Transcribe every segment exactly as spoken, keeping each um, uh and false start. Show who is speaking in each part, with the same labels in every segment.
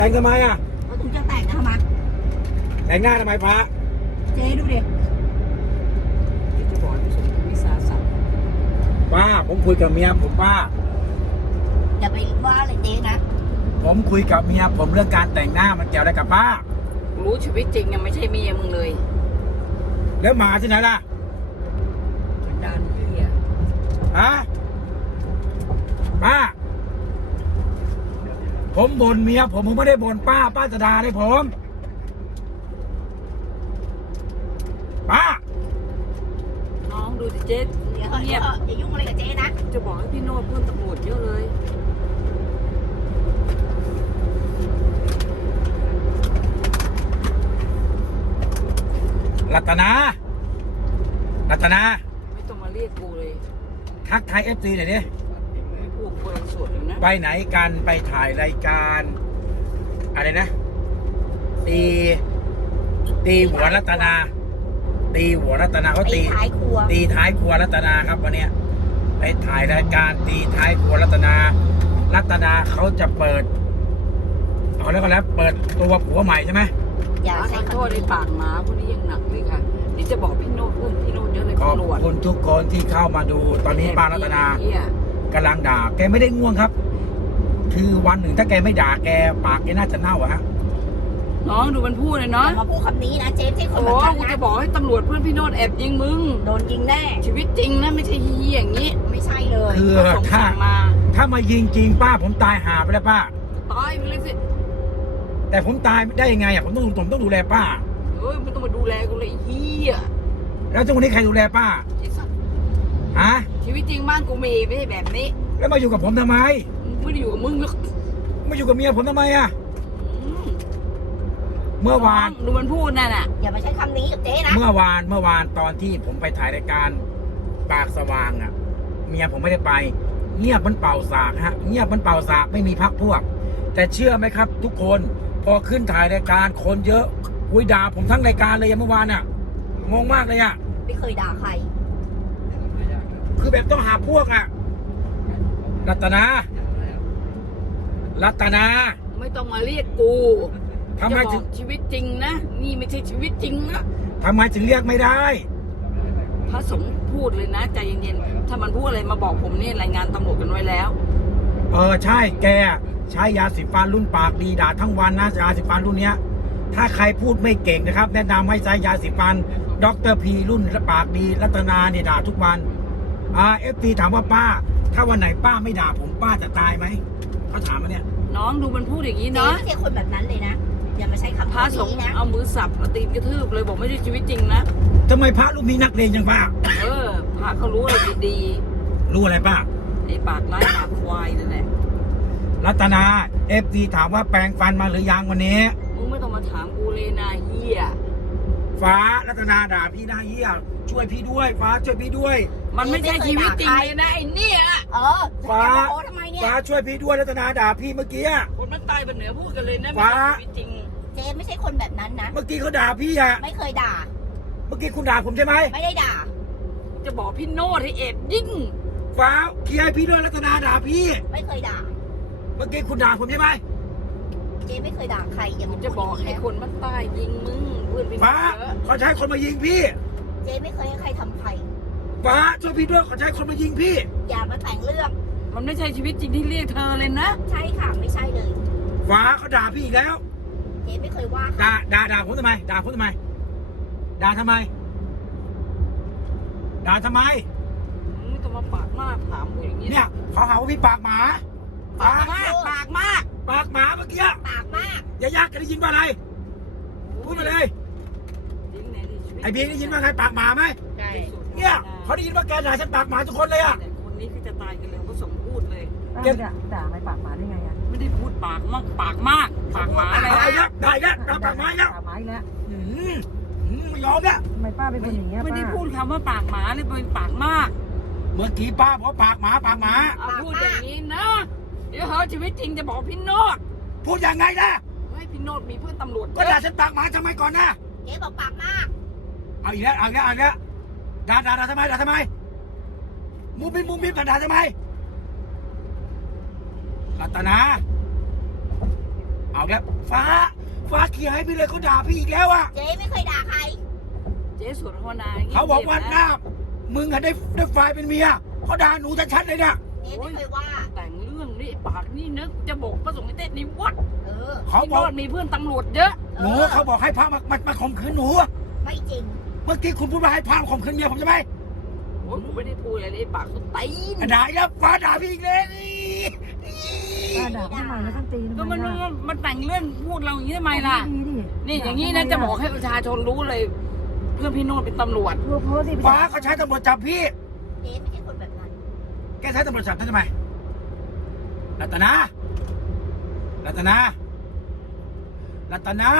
Speaker 1: แต่งทำไมอ่ะ
Speaker 2: ก็ถึงจะแต่งนะทำไม
Speaker 1: แต่งหน้าทำไมพระ
Speaker 2: เจ๊ดูดิ
Speaker 3: ที่จะบอกสมวิสาสะ
Speaker 1: ป้าผมคุยกับเมียผมป้า
Speaker 2: อย่าไปว่าเลยเจ๊นะ
Speaker 1: ผมคุยกับเมียผมเรื่องการแต่งหน้ามันเกี่ยวอะไรกับป้า
Speaker 3: รู้ชีวิตจริงยังไม่ใช่เมียมึงเลย
Speaker 1: แล้วหมาที่ไหนล่ะ
Speaker 3: สันดานเหี้ย
Speaker 1: ฮะป้าผมบ่นเมียผมผมไม่ได้บ่นป้าป้าจะด่าเลยผมป้า
Speaker 3: น้องดูสิเจ๊
Speaker 2: เดี๋ยวเงียบอย่ายุ่งอะไรกับเจ๊นะ
Speaker 3: จะบอกให้พี่โน้ตเพื่อนตำรวจเยอะเลย
Speaker 1: รัตนารัตนา
Speaker 3: ไม่ต้องมาเรียกกูเลย
Speaker 1: ทักทายเอฟซีหน่อยดิ
Speaker 3: พวกเพื่อนสวดอยู่นะ
Speaker 1: ไปไหนกันไปถ่ายรายการอะไรนะตีตีหัวรัตนาตีหัวรัตนาเขาตี
Speaker 2: ท้ายครัว
Speaker 1: ตีท้ายครัวรัตนาครับวันนี้ไปถ่ายรายการตีท้ายครัวรัตนารัตนาเขาจะเปิดเอาแล้วก็แล้วเปิดตัวผัวใหม่ใช่ไหม
Speaker 2: อย่าใช้
Speaker 3: โทษในปากหมาพวกนี้ยังหนักเลยค่ะนี่จะบอกพี่โน้ตเพื่อนพี่โน้ตเยอะเลย
Speaker 1: ขอบคุณทุกคนที่เข้ามาดูตอนนี้ป้ารัตนากำลังด่าแกไม่ได้ง่วงครับคือวันหนึ่งถ้าแกไม่ด่าแกปากแกน่าจะเน่าอะฮะ
Speaker 3: น้องดูมันพูดเลยเนาะ
Speaker 2: มาพูดคำนี้นะเจ๊ที่คน
Speaker 3: แบบนั้นนะกูจะบอกให้ตำรวจเพื่อนพี่โน้ตแอบยิงมึง
Speaker 2: โดนยิงแน่
Speaker 3: ชีวิตจริงนะไม่ใช่เฮี้ยอย่างนี้
Speaker 2: ไม่ใช่เลย
Speaker 1: คือถ้ามาถ้ามายิงจริงป้าผมตายหาไปแล้วป้า
Speaker 3: ตายไปเลยสิ
Speaker 1: แต่ผมตายได้ยังไงอ่ะผมต้องผมต้องดูแลป้า
Speaker 3: เฮ้ยไม่ต้องมาดูแลกูเลยเฮี้ย
Speaker 1: แล้วจังวันนี้ใครดูแลป้าฮะ
Speaker 3: ชีวิตจริงบ้านกูมีไม่ใช่แบบนี้
Speaker 1: แล้วมาอยู่กับผมทำไม
Speaker 3: ไม่ได้อยู่กับมึงหรอก
Speaker 1: มาอยู่กับเมียผมทำไมอ่ะเมื่อวาน
Speaker 3: ดูมันพูดนั่นน่ะ
Speaker 2: อย่ามาใช้คำนี้กับเจ๊นะ
Speaker 1: เมื่อวานเมื่อวานตอนที่ผมไปถ่ายรายการปากสว่างอ่ะเมียผมไม่ได้ไปเงียบมันเป่าสากฮะเงียบมันเป่าสากไม่มีพักพวกแต่เชื่อไหมครับทุกคนพอขึ้นถ่ายรายการคนเยอะคุยด่าผมทั้งรายการเลยเมื่อวานอ่ะงงมากเลยอ่ะ
Speaker 2: ไม่เคยด่าใคร
Speaker 1: คือแบบต้องหาพวกอ่ะรัตนารัตนา
Speaker 3: ไม่ต้องมาเรียกกู
Speaker 1: ทำไมถึง
Speaker 3: ชีวิตจริงนะนี่ไม่ใช่ชีวิตจริงนะ
Speaker 1: ทำไมถึงเรียกไม่ได้
Speaker 3: พระสงฆ์พูดเลยนะใจเย็นๆถ้ามันพูดอะไรมาบอกผมนี่รายงานตำรวจกันไว้แล้ว
Speaker 1: เออใช่แกใช้ยาสีฟันรุ่นปากดีด่าทั้งวันนะยาสีฟันรุ่นเนี้ยถ้าใครพูดไม่เก่งนะครับแนะนำให้ใช้ยาสีฟันด็อกเตอร์พีรุ่นปากดีรัตนาเนี่ยด่าทุกวันอ่าเอฟพีถามว่าป้าถ้าวันไหนป้าไม่ด่าผมป้าจะตายไหมเขาถามมาเนี่ย
Speaker 3: น้องดูมันพูดอย่างนี้เนาะ
Speaker 2: ไม่ใช่คนแบบนั้นเลยนะอย่ามาใช้คำ
Speaker 3: พระสงฆ์เอามือสับเอาตีนกระทืบเลยบอกไม่ใช่ชีวิตจริงนะ
Speaker 1: ทำไมพระรูปนี้นักเลงจังป้า
Speaker 3: เออพระเขารู้อะไรดี
Speaker 1: รู้อะไรป้า
Speaker 3: ไอ้ปากร้ายปากควายนั่นแหละ
Speaker 1: รัตนาเอฟซีถามว่าแปรงฟันมาหรือยังวันนี้
Speaker 3: มึงไม่ต้องมาถามกูเลยนะเฮีย
Speaker 1: ฟ้ารัตนาด่าพี่นะเฮียช่วยพี่ด้วยฟ้าช่วยพี่ด้วย
Speaker 3: มันไม่ใช่ชีวิตจริงเลยนะไอ้เนี่ย
Speaker 2: เออ
Speaker 1: ฟ้าฟ้าช่วยพี่ด้วยรัตนาด่าพี่เมื่อกี้
Speaker 3: คนมันตายบนเหนือพูดกันเลยนะ
Speaker 1: ฟ้า
Speaker 3: ชีวิตจริง
Speaker 2: เจ๊ไม่ใช่คนแบบนั้นนะ
Speaker 1: เมื่อกี้เขาด่าพี่อะ
Speaker 2: ไม่เคยด่า
Speaker 1: เมื่อกี้คุณด่าผมใช่ไหม
Speaker 2: ไม่ได้ด่า
Speaker 3: จะบอกพี่โน้ตให้เอ็ดยิ่ง
Speaker 1: ฟ้าเคลียร์พี่ด้วยรัตนาด่าพี่
Speaker 2: ไม่เคยด่า
Speaker 1: เมื่อกี้คุณด่าผมใช่ไหม
Speaker 2: เจ๊ไม่เคยด่าใครอย่าง
Speaker 3: จะบอกให้คนมันตายยิงมึงเพื่อนพี่
Speaker 1: ฟ้าเขาใช้คนมายิงพี่
Speaker 2: เจ๊ไม่เคยให้ใครทำใคร
Speaker 1: ฟ้าช่วยพี่ด้วยเขาใช้คนมายิงพี่
Speaker 2: อย่ามาแต่งเรื่อง
Speaker 3: มันไม่ใช่ชีวิตจริงที่เรียกเธอเลยนะ
Speaker 2: ใช่ค่ะไม่ใช่เลย
Speaker 1: ฟ้าเขาด่าพี่อีกแล้ว
Speaker 2: เจ๊ไม่เคยว่า
Speaker 1: ด่าด่าด่าผมทำไมด่าผมทำไมด่าทำไมด่าทำไม
Speaker 3: ไม่ต้องมาปากมากถามกูอย่างนี้
Speaker 1: เนี่ยเขาหาว่าพี่ปากหมา
Speaker 3: ปากมากปากมาก
Speaker 1: ปากหมาเมื่อกี้
Speaker 2: ปากมาก
Speaker 1: อย่ายากกันได้ยินว่าอะไรพูดมาเลยไอ้บีได้ยินว่าไงปากหมาไหม
Speaker 2: ใช่
Speaker 1: เนี่ยเขาได้ยินว่าแกด่าฉันปากหมาทุกคนเลยอ่ะ
Speaker 3: แต่คนนี้ที่จะตายกันเร็วก็สมพูดเลย
Speaker 4: แกด่าอะไรปากหมาได้ไงอ่ะ
Speaker 3: ไม่ได้พูดปากมากปากมากปากหมาอะไร
Speaker 1: นะได้แล้วด่าปากหมาแล้ว
Speaker 4: ปากหมาอีกแล้ว
Speaker 1: ไม่ยอมเนี่ย
Speaker 4: ทำไมป้าเป็นคนอย่างเงี้ย
Speaker 3: ไม่ได้พูดคำว่าปากหมาเลยเป็นปากมาก
Speaker 1: เมื่อกี้ป้าบอกปากหมาปากหมา
Speaker 3: พูดอย่างนี้นะเดี๋ยวเหอะชีวิตจริงจะบอกพี่โน้ต
Speaker 1: พูดยังไงนะ
Speaker 3: ให้พี่โน้ตมีเพื่อนตำรวจ
Speaker 1: ก็ด่าฉันปากหมาทำไมก่อนนะ
Speaker 2: เจ๊บอกปากมาก
Speaker 1: เอาอีกแล้วเอาอีกแล้วเอาอีกแล้วด่าด่าด่าทำไมด่าทำไมมุมมิมมุมมิมด่าทำไมรัตนาเอาแล้วฟ้าฟ้าเคลียร์ให้พี่เลยเขาด่าพี่อีกแล้วอ่ะ
Speaker 2: เจ๊ไม่เคยด่าใคร
Speaker 3: เจ๊สวดภาวนา
Speaker 1: เขาบอกว่าหน้ามึงอะได้ได้ไฟล์เป็นเมียเขาด่าหนูชัดๆเลยเนี่ย
Speaker 2: เจ๊ไม่เคยว่า
Speaker 3: แต่งเรื่องนี่ปากนี่นึกจะบอกพระสงฆ์ในเทศในวัด
Speaker 2: เออ
Speaker 1: เขา
Speaker 3: พี่
Speaker 1: บ
Speaker 3: โน
Speaker 1: อก
Speaker 3: ดมีเพื่อนตำรวจเยอะ
Speaker 1: หนูเขาบอกให้พระมามามาข่มขืนหนู
Speaker 2: ไม่จริง
Speaker 1: เมื่อกี้คุณพูดว่าให้พระมาข่มขืนเมียผมใช่ไหม
Speaker 3: โอ้ยผมไม่ได้พูดอะไรเลยปากเขาตีน
Speaker 1: ด่าอีกแล้วฟ้าด่าพี่อีกแล้วนี่
Speaker 4: ป้าด่าทำไมแล้วต้องตี
Speaker 3: ก็
Speaker 4: ทำไม
Speaker 3: มัน
Speaker 4: ล่ะ
Speaker 3: มันมันแต่งเรื่องพูดเราอย่างนี้ทำไมล่ะ
Speaker 4: ดีดิ
Speaker 3: นี่อย่างนี้นะจะบอกให้ประชาชนรู้เลย เพื่อนพี่โนดเป็นตำรวจ
Speaker 4: โพสต์โพสต์สิ
Speaker 1: ฟ้าเขาใช้ตำรวจจับพี่
Speaker 2: เจ๊ไม่ใช่คนแบบนั้น
Speaker 1: แกใช้ตำรวจจับท่านทำไมรัตนา รัตนา รัตนา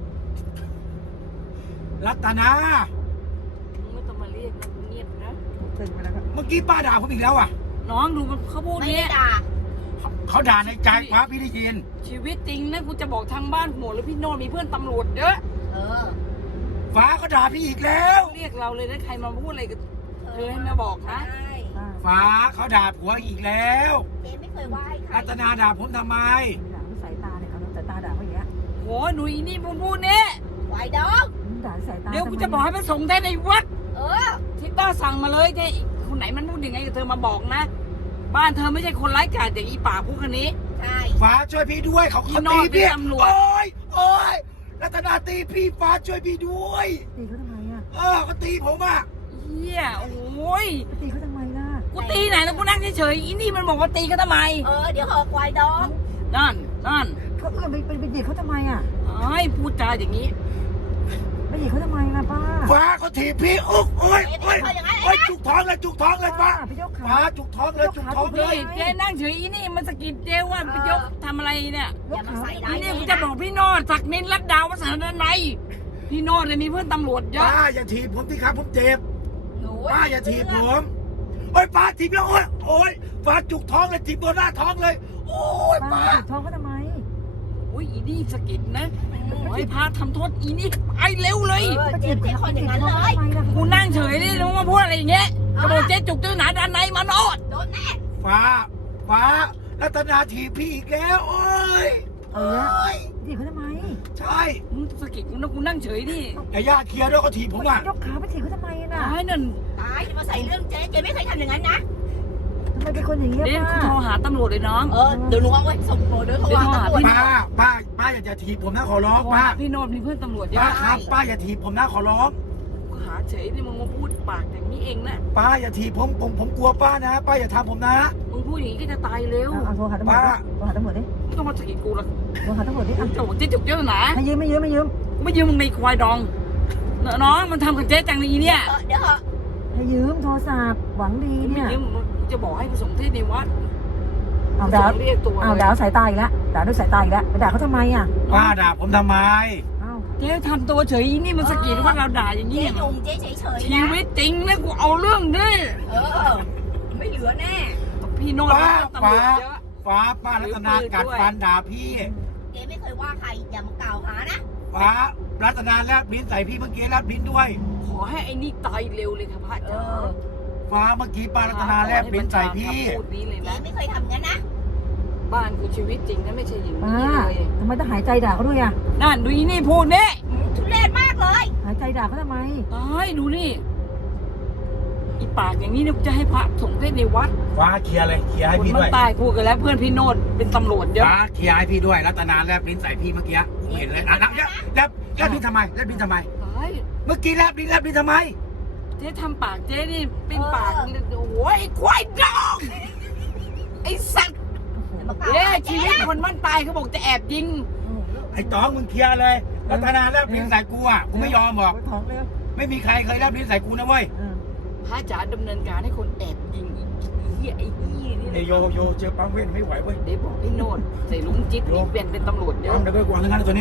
Speaker 1: รัตนา
Speaker 3: มึงไม่ต้องมาเรียกนะมึงเงียบนะ
Speaker 4: ตึงไปแล้วครับ
Speaker 1: เมื่อกี้ป้าด่าผมอีกแล้วอ่ะ
Speaker 3: น้องดูมันเขาพูด
Speaker 2: ไม่
Speaker 3: เนี่
Speaker 2: ได้
Speaker 3: ย
Speaker 2: ด่า
Speaker 1: เขาเขาด่าในใจฟ้าพี่ได้ยิน
Speaker 3: ชีวิตจริงนะกูจะบอกทางบ้านหมดเลยพี่โนดมีเพื่อนตำรวจเยอะ
Speaker 2: เออ
Speaker 1: ฟ้าเขาด่าพี่อีกแล้ว
Speaker 3: เรียกเราเลยนะใครมาพูดอะไรกับเธอให้มาบอกนะ
Speaker 2: ใช่
Speaker 4: ป้า
Speaker 1: ฟ้าเขาด่าผัวอีกแล้ว
Speaker 2: เจ๊ไม่เคยว่าให้ใคร
Speaker 1: รัตนาด่าผมทำไม
Speaker 4: ด่าด้วยสายตาเนี่ยเขาสายตาด่าเขาอย่างเงี้ย
Speaker 3: โหหนูอีนี่พูดพูดเนี่ย
Speaker 2: ไหวดอง
Speaker 4: ด่าด้วยสายตา
Speaker 3: เดี๋ยวกูจะบอกให้ไปส่งได้ในวัด
Speaker 2: เออ
Speaker 3: ที่ต้าสั่งมาเลยที่คนไหนมันพูดยังไงกับเธอมาบอกนะ บ้านเธอไม่ใช่คนไร้กาจอย่างอีป่าพวกคนนี้
Speaker 2: ใช่
Speaker 1: ฟ้าช่วยพี่ด้วยเขา
Speaker 3: พี่
Speaker 1: เขา
Speaker 3: โน
Speaker 1: ตี
Speaker 3: ดเป็น
Speaker 1: พี่
Speaker 3: ตำรวจ
Speaker 1: โอ้ยโอ้ยรัตนาตีพี่ฟ้าช่วยพี่ด้วย
Speaker 4: ตีเขาทำไมอ่ะ
Speaker 1: เออเขาตีผมอ่ะ
Speaker 3: เฮียโอ้ย
Speaker 4: ไปตีเขาทำไมล่ะ
Speaker 3: กูตีไหนแล้วกูนั่งเฉยๆอีนี่มันบอกว่าตีก็ทำไม
Speaker 2: เออ เดี๋ยวเหอะควายดอง
Speaker 3: นั่นนั่น
Speaker 4: เขาเอื้อมไปไปไปหยิกเขาทำไมอ่ะ
Speaker 3: ไอ้พูดจาอย่างนี้
Speaker 4: ไปหยิกเขาทำไมล่ะป้า
Speaker 1: ฟ้าเขาถีบพี่อุ๊กโอ้ย
Speaker 2: เจ๊
Speaker 1: โอ้
Speaker 2: ไม่
Speaker 1: ย
Speaker 2: เคยอย่างนั้นเล
Speaker 1: โอ้
Speaker 2: ย
Speaker 1: ย
Speaker 2: นะ
Speaker 1: จุกท้องเลยจุกท้องเลยฟ้า
Speaker 4: พี่ยกขา
Speaker 1: ฟ้าจุกท้องเลยจุกท้องเล
Speaker 3: พี่
Speaker 1: ย
Speaker 3: เจนั่งเฉยอีนี่มันสะกิดเจว่าไปยกทำอะไรเนี่ย
Speaker 4: ยกขา
Speaker 3: อีนี่กูจะบอกพี่โนดศักดิ์นินรัตดาววัฒนในยพี่โนดเลยมีเพื่อนตำรวจเยอะ
Speaker 1: ป้าอย่าถีบผมที่ครับผมเจ็บ
Speaker 2: หนู
Speaker 1: ป้าอย่าถีบผมโอ้ยป้าถีบแล้วโอ้ยโอ้ยฟ้าจุกท้องเลยถีบตัวหน้าท้องเลย โอ้ย
Speaker 4: ป้า
Speaker 1: ป้า
Speaker 4: จุดท้องเขาทำไม
Speaker 3: อุ้ยอีนี่สะกิดนะโอ้ยพาทำโทษอีนี่ไปเร็วเลย
Speaker 2: เออเจ๊ไม่ใช่คนอย่างนั้นเลย
Speaker 3: กูนั่งเฉยนี่รู้มาพูดอะไรอย่างเงี้ยกระโดดเจ๊จุกตื้อหนาด้านในมาโนด
Speaker 2: โดนแน่
Speaker 1: ฟ้าฟ้ารัตนาถีบพี่อีกแล้วโอ้ย
Speaker 4: เอา
Speaker 1: โอ้
Speaker 4: ละ
Speaker 1: ย
Speaker 4: หยิกเขาทำไม
Speaker 1: ใช่
Speaker 3: มึงสะกิดกูนะกูนั่งเฉยนี่
Speaker 1: แต่ญาติเคลียร์ด้วยเขาถีบผมอ่ะ
Speaker 4: ยกขาไปถีบเขาทำไมน่ะ
Speaker 3: ตายนั่น
Speaker 2: ตายจะมาใส่เรื่องเจ๊ เจ๊ไม่เคยทำอย่างนั้นนะ
Speaker 4: ทำไมเป็นคนอย่างเงี้ย
Speaker 3: เดี๋ยวกู
Speaker 4: ป้า
Speaker 3: โทรหาตำรวจเลยน้อง
Speaker 2: เออ เดี๋ยวหนูเอาไว้ส่งโปรเดินเขาวางตำรวจ
Speaker 1: ป้าป้าป้าอย่าจะถีบผมนะขอร้อง
Speaker 3: โทร
Speaker 1: ป้า
Speaker 3: หาพี่โนดมีเพื่อนตำรวจเย
Speaker 1: ป้า
Speaker 3: อะ
Speaker 1: ครับป้าอย่าถีบผมนะขอร้อง
Speaker 3: กูหาเฉยนี่มึงมาพูดปากอย่างนี้เองนะ
Speaker 1: ป้าอย่าถีบผมผมผมกลัวป้านะป้าอย่าทำผมนะ
Speaker 3: มึงพูดอย่างนี้ก็จะตายเร็ว
Speaker 4: เอาโทรหาตำรวจดิโทรหาตำรวจดิ
Speaker 3: ไม่ต้องมาสะกิดกูหรอก
Speaker 4: โทรหาตำรวจดิ
Speaker 3: มึ
Speaker 4: อ่ะ
Speaker 3: งจะบอกเจ๊จุกเจ๊หนา
Speaker 4: ไม่ยืมไม่ยืมไม่ยืม
Speaker 3: กูไม่ยืมมึงในควายดองน้องมันทำกับเจ๊จังนี้เนี่ย
Speaker 2: เออเดี๋ยวเหอะ
Speaker 4: ให้ยืมโทรศัพท์หวังดี
Speaker 3: กูไม่
Speaker 4: เนี่ย
Speaker 3: ยืมมึงจะบอกให้ไปส่งเทศในวัด
Speaker 4: เอาดาว
Speaker 3: ส่งเรียกตัว
Speaker 4: เอา
Speaker 3: เลย
Speaker 4: ดาวสายตาอีกแล้วด่าด้วยสายตาอีกแล้วไปด่าเขาทำไมอ่ะ
Speaker 1: ป้าด่าผมทำไม
Speaker 4: เอ้า
Speaker 3: เจ๊ทำตัวเฉยอีนี่มันสะกิดว่าเราด่าอย่างนี้
Speaker 2: เจ๊
Speaker 3: อย่าง
Speaker 2: ยุ
Speaker 3: นั้น
Speaker 2: งเจ๊เฉยเฉย
Speaker 3: ชี
Speaker 2: นะ
Speaker 3: วิตจริงนะกูเอาเรื่องด้วย
Speaker 2: เออ ไม่เหลือแน่
Speaker 3: พี่โนด
Speaker 1: ป้า
Speaker 3: ตำรวจเยอะ
Speaker 1: ฟ้าป้ารัตนากัดฟันด่าพี่
Speaker 2: เจ๊ไม่เคยว่าใคร อย่ามากล่าวหานะ
Speaker 1: ฟ้ารัตนาแลบลิ้นใส่พี่เมื่อกี้แลบลิ้นด้วย
Speaker 3: ขอให้ไอ้นี่ตายเร็วเลยค่ะพระอา
Speaker 2: เอ
Speaker 3: จาร
Speaker 2: อ
Speaker 3: ย์
Speaker 1: ฟ้าเมื่อกี้ป้ารัตนาแลบลิ้นใส่พี่
Speaker 3: พูดนี้เลย
Speaker 2: เจ๊
Speaker 3: นะ
Speaker 2: ไม่เคยทำงั้นนะ
Speaker 3: บ้านกูชีวิตจริงนะไม่ใช่อย่าง
Speaker 4: ป้า
Speaker 3: นี้เลย
Speaker 4: ทำไมต้องหายใจด่าเขาด้วยอ่ะ
Speaker 3: นั่นดูอีนี่พูดเนี่ย
Speaker 2: ทุเรศมากเลย
Speaker 4: หายใจด่าเขาทำไม
Speaker 3: ตายดูนี่อีปากอย่างนี้เนี่ยกูจะให้พระส่งเทศในวัด
Speaker 1: ฟ้าเคลียร์เลยเคลียร์ให้
Speaker 3: คน
Speaker 1: พี่
Speaker 3: มั
Speaker 1: ด้
Speaker 3: น
Speaker 1: วย
Speaker 3: ตายพูดกันแล้วเพื่อนพี่โนดเป็นตำรวจเยอะ
Speaker 1: ฟ้าเคลียร์ให้พี่ด้วยรัตนาแลบลิ้นใส่พี่เมื่อกี้ผมเห็นเลยอ่ะแลบแลบแลบแลบลิ้นทำไมแลบลิ้นทำไม
Speaker 3: ตาย
Speaker 1: เมื่อกี้แลบลิ้นแลบลิ้นทำไม
Speaker 3: เจ๊ทำปากเจ๊นี่เป็นปากโอ้ยไอ้ควายดองไอ้สัตว์
Speaker 2: อย่ามากล่าว
Speaker 3: เย้
Speaker 2: หา
Speaker 3: ชี
Speaker 2: เจ๊
Speaker 3: วิต
Speaker 2: นะ
Speaker 3: คนมันตายเขาบอกจะแอบยิง
Speaker 1: ไอ้ตองมึงเคลียร์เลยรัตนาแลบลิ้นใส่กูอ่ะกูไม่ยอมบอก
Speaker 4: ท้องเร็ว
Speaker 1: ไม่มีใครเคยแลบลิ้นใส่กูนะเว้ย
Speaker 4: เออ
Speaker 3: พระจ๋าดำเนินการให้คนแอบยิงอีกเหี้ยไอ้เหี้ยนี่
Speaker 1: เอโยโยเจอปังเว้นไม่ไหวเว้ย
Speaker 3: เดี๋ยวบอกพี่โนดใส่ลุงจิ๊บนี่เปลี่ยนเป็นตำรวจเย
Speaker 1: ยอ
Speaker 3: อะ
Speaker 1: มเลยเว้ยกวางทั้งนั้นเลยตัวนี้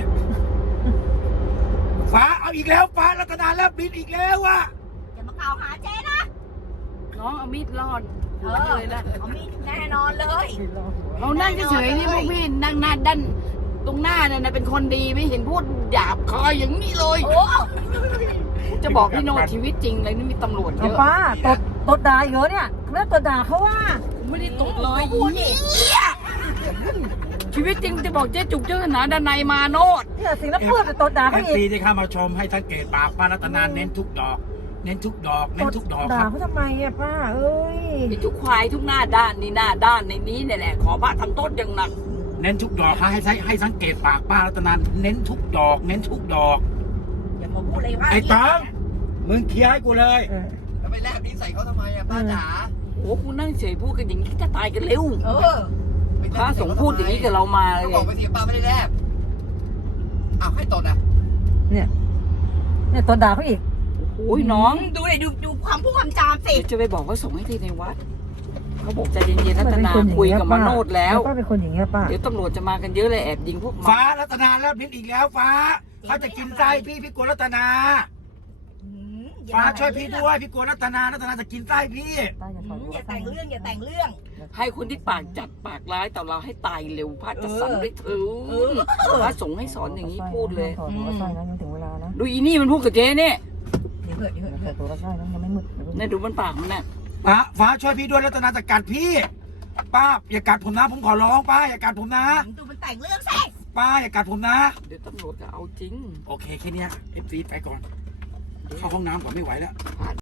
Speaker 1: ฟ้าเอาอีกแล้วฟ้ารัตนาแลบลิ้นอีกแล้วอ่ะ
Speaker 2: อย่ามากล่าวหาเจ๊นะ
Speaker 3: น้องเอามีดรอด
Speaker 2: เอ
Speaker 3: หัว
Speaker 2: อ
Speaker 3: เลยนะ
Speaker 2: เอามีดแน่นอนเลย
Speaker 4: ไม่รอหัว
Speaker 3: เรานั่งเฉยๆนี่พวกพี่นั่งหน้าด้านตรงหน้าเนี่ยนะเป็นคนดีไม่เห็นพูดหยาบคายอย่างนี้เลย
Speaker 2: โอ้
Speaker 3: จะบอกพี่โนดชีวิตจริงเลยนี่มีตำรวจเย
Speaker 4: เอา
Speaker 3: อะ
Speaker 4: ป้าตดตดด่าอีกเหรอเนี่ยทำไมต้องตดด่าเขาว่า
Speaker 3: ผมไม่ได้ตกเลย
Speaker 2: พูดดิ
Speaker 1: ช
Speaker 3: ชีวิตจริงจะบอกเจ๊จุกเจ้าหนาดานในยมาโนด
Speaker 4: เนี่ยสิ่งนั้นเพื่อนตดด่า
Speaker 1: เอ
Speaker 4: เขา
Speaker 1: ฟ
Speaker 4: อี
Speaker 1: ซี
Speaker 4: ก
Speaker 1: ที่เข้ามาชมให้สังเกตปากป้ารัตนาเน้นทุกดอก เน้นทุกดอก เน้นทุกดอกค
Speaker 4: ด่า
Speaker 1: รับ
Speaker 4: เขาทำไมอ่ะป้าเอ้ย
Speaker 3: ไอ้ทุกควายทุกหน้าด้านนี่หน้าด้านในนี้เนี่ยแหละขอพระทำโทษอย่างหนัก
Speaker 1: เน้นทุกดอกครับให้ให้ให้สังเกตปากป้ารัตนาเน้นทุกดอก เน้นทุกดอก
Speaker 2: อย่ามาพูดอะไรว่า
Speaker 1: ไอ้ตองมึงเคลียร์ให้กูเลย
Speaker 4: เออ
Speaker 5: แล้วไปแลบลิ้นใส่เขาทำไมอะป้าจ๋า
Speaker 3: โอ้กูนั่งเฉยพูดกันอย่างนี้จะตายกันเร็ว
Speaker 2: เออ
Speaker 5: ไปแลบ
Speaker 3: พระสงฆ์พูดอย่างนี้กับเรามาเล
Speaker 5: ก็
Speaker 3: ย
Speaker 5: บอกไปทีป้าไม่ได้แลบอ้าวให้ตดอ่ะ
Speaker 4: เนี่ยเนี่ยตดด่าเขาอีก
Speaker 3: โอ้ยน้อง
Speaker 2: ดูเลยดูดูความพูดความจามสิ
Speaker 3: เดี๋ยวจะไปบอกว่าส่งให้ที่ในวัดเขาบอกใจเย็นๆรัตนาคุยกับมาโนดแล้ว
Speaker 4: ป้าเป็นคนอย่างเงี้ยป้า
Speaker 3: เดี๋ยวตำรวจจะมากันเยอะเลยแอบยิงพวกมัน
Speaker 1: ฟ้ารัตนาแล้วลิ้นอีกแล้วฟ้าเขาจะกินไส้พี่พี่กลัวรัตนา
Speaker 2: อืมอย่
Speaker 1: ฟ้าช่วยพี่ด้วยพี่กลัวรัตนารัตนาจะกินไส้พี่
Speaker 4: ป้าอย่าถ
Speaker 2: อื
Speaker 4: อด
Speaker 2: ม
Speaker 4: หัว
Speaker 2: อย่า
Speaker 4: ใส่
Speaker 2: แต่งเรื่องอย่าแต่งเรื่อง
Speaker 3: ให้คนที่ปากจัดปากร้ายต่อเราให้ตายเร็วพระจะสั่งด้วยเถิ
Speaker 2: เออ
Speaker 3: ดพระสงฆ์ให้สอนอย่างนี้พูดเลย
Speaker 4: ถอดหัวใส่นะยังถึงเวลานะ
Speaker 3: ดูอีนี่มันพูดกับเจ๊เนี่ย
Speaker 2: เดี๋ยวเถอะเดี๋ยวเถอะ
Speaker 4: ถอดหัวใส่นะยังไม่มืด
Speaker 3: เนี่ยดูมันปากมันน่ะ
Speaker 1: ฟ้าฟ้าช่วยพี่ด้วยรัตนาจะกัดพี่ ป้าอย่ากัดผมนะผมขอร้องป้าอย่ากัดผมนะ
Speaker 2: ดูมันแต่งเรื่องสิ
Speaker 1: ป้าอย่ากัดผมนะ
Speaker 3: เดี๋ยวตำรวจจะเอาจริง
Speaker 1: โอเคแค่เนี้ยเอฟซีไปก่อน เข้าห้องน้ำก่อนไม่ไหวแล้ว